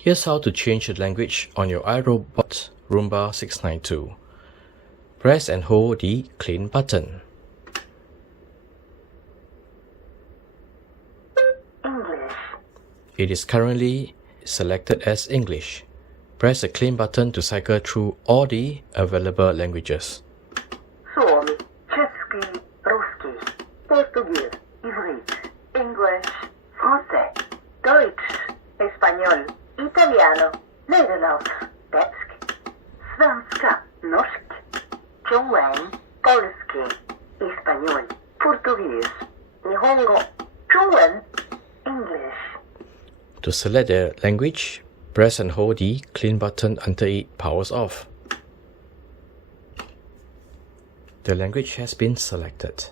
Here's how to change the language on your iRobot Roomba 692. Press and hold the clean button. English. It is currently selected as English. Press the clean button to cycle through all the available languages. Suomi, Czechski, Ruski, Portuguese, Ivrit, English, Français, Deutsch, Español, Italiano, Nederlands, Dutch, Svenska, Norsk, 中文, Polski, Español, Portuguese, Nihongo, 中文, English. To select the language, press and hold the clean button until it powers off. The language has been selected.